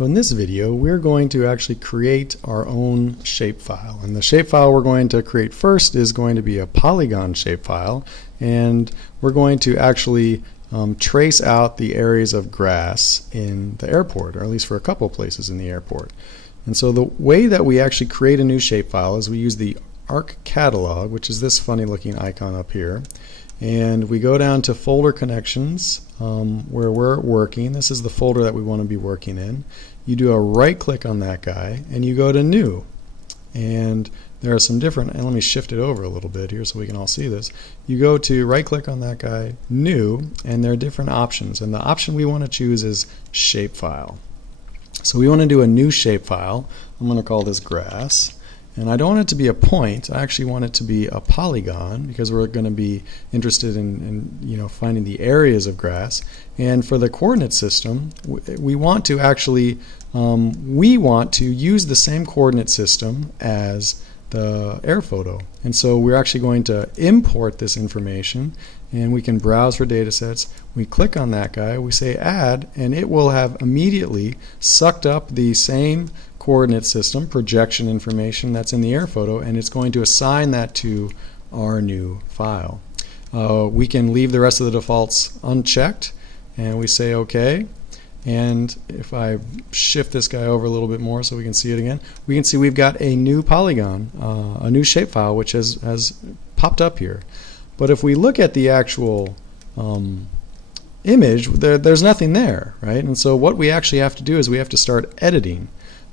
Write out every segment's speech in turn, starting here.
So in this video we're going to actually create our own shapefile, and the shapefile we're going to create first is going to be a Polygon shapefile, and we're going to actually trace out the areas of grass in the airport, or at least for a couple places in the airport. And so the way that we actually create a new shapefile is we use the Arc catalog, which is this funny looking icon up here, and we go down to folder connections where we're working. This is the folder that we want to be working in. You do a right click on that guy and you go to new, and there are some different, and let me shift it over a little bit here so we can all see this. You go to right click on that guy, new, and there are different options, and the option we want to choose is shapefile. So we want to do a new shapefile. I'm going to call this grass. And I don't want it to be a point, I actually want it to be a polygon, because we're going to be interested in finding the areas of grass. And for the coordinate system, we want to actually use the same coordinate system as the air photo. And so we're actually going to import this information, and we can browse for data sets. We click on that guy, we say add, and it will have immediately sucked up the same coordinate system projection information that's in the air photo, and it's going to assign that to our new file. We can leave the rest of the defaults unchecked, and we say OK. And if I shift this guy over a little bit more so we can see it again, we can see we've got a new polygon, a new shapefile, which has popped up here. But if we look at the actual image, there's nothing there, right? And so what we actually have to do is we have to start editing.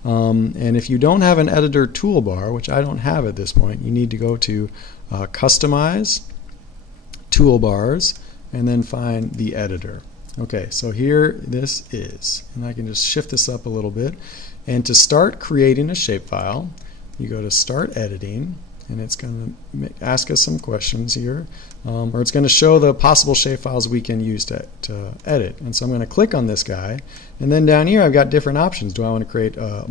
And if you don't have an editor toolbar, which I don't have at this point, you need to go to Customize, Toolbars, and then find the editor. Okay, so here this is, and I can just shift this up a little bit. And to start creating a shapefile, you go to Start Editing, and it's going to ask us some questions here, or it's going to show the possible shapefiles we can use to edit. And so I'm going to click on this guy, and then down here I've got different options. Do I want to create a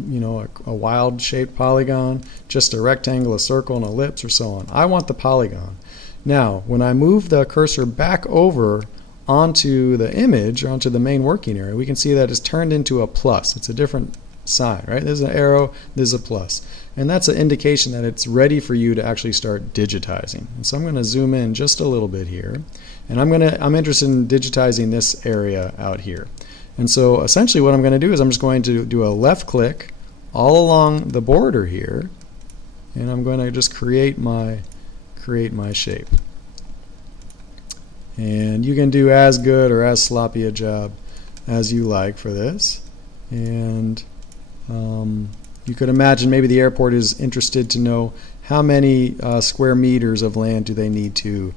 wild shaped polygon, just a rectangle, a circle, an ellipse, or so on? I want the polygon. Now when I move the cursor back over onto the image, or onto the main working area, we can see that it's turned into a plus. It's a different sign, right? There's an arrow, there's a plus. And that's an indication that it's ready for you to actually start digitizing. And so I'm going to zoom in just a little bit here, and I'm interested in digitizing this area out here. And so essentially what I'm going to do is I'm just going to do a left click all along the border here, and I'm going to just create my shape. And you can do as good or as sloppy a job as you like for this. And you could imagine maybe the airport is interested to know how many square meters of land do they need to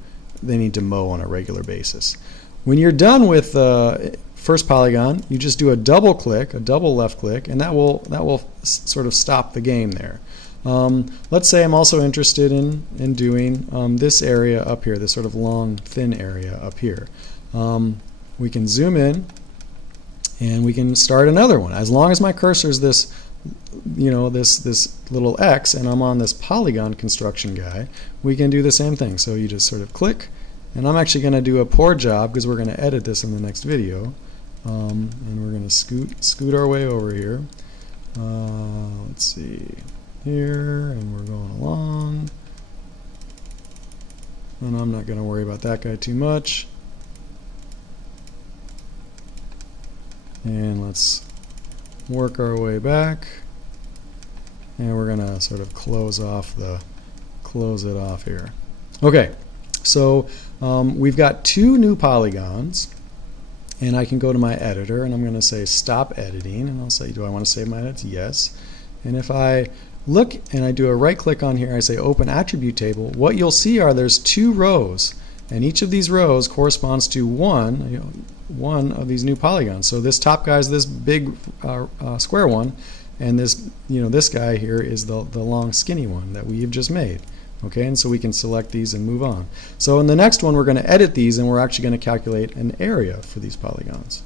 mow on a regular basis. When you're done with the first polygon, you just do a double left click, and that will sort of stop the game there. Let's say I'm also interested in doing this area up here, this sort of long thin area up here. We can zoom in and we can start another one. As long as my cursor is this little X and I'm on this polygon construction guy, we can do the same thing. So you just sort of click, and I'm actually going to do a poor job because we're going to edit this in the next video, and we're going to scoot our way over here. Let's see here, and we're going along, and I'm not going to worry about that guy too much. And let's work our way back, and we're going to sort of close it off here. Okay, so we've got two new polygons, and I can go to my editor, and I'm going to say stop editing, and I'll say, do I want to save my edits? Yes. And if I look and I do a right click on here, I say open attribute table, what you'll see are there's two rows, and each of these rows corresponds to one of these new polygons. So this top guy is this big square one, and this guy here is the long skinny one that we've just made. Okay, and so we can select these and move on. So in the next one we're going to edit these, and we're actually going to calculate an area for these polygons.